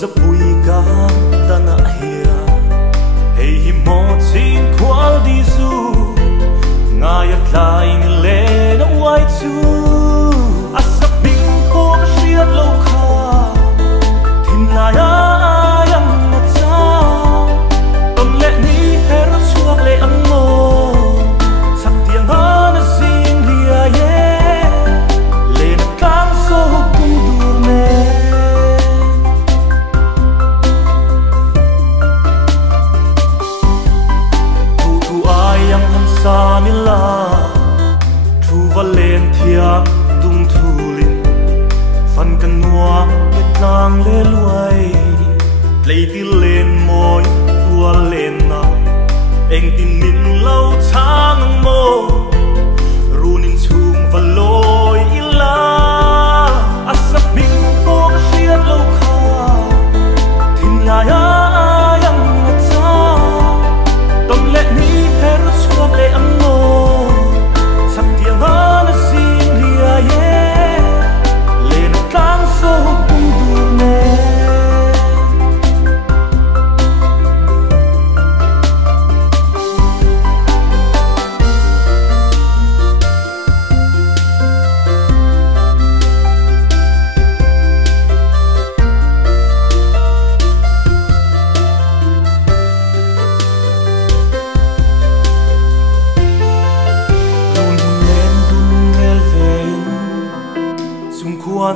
giấc vui cả ta nã hia hey hi mo chin khwal đi du ngài lại lên nó quay chu asa ping po shiat lâu kha tin lại ayang na cha tâm lệ ni her chuak lệ ang mo sắc tiếng na sing lia ye lên tang so tung dur me tu ayang han sa mi la thu va lên thiam dung thu linh phần cần noa biết lang lê luai lấy ti lên môi tua lên na anh tin min lâu tháng mô runin chung và lối ila asap min po shiat lâu kha tin lại ayang na cha tâm lệ ni her chuak lệ ang mo sắc tiếng na sing lia ye lên tang so tung dur me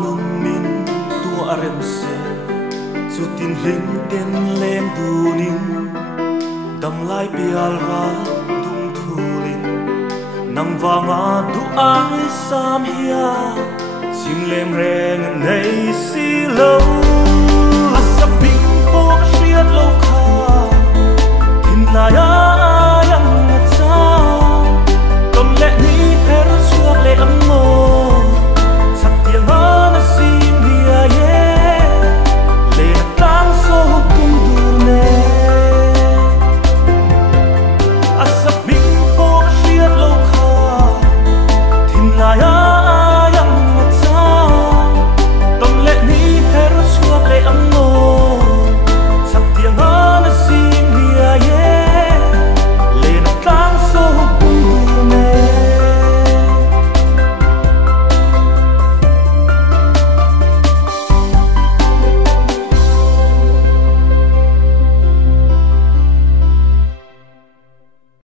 nun min tua arem se chu tin hling ten len dunin dam lai pial ra dum thulin nang wanga du ai sam hia sim lem reng nei si lo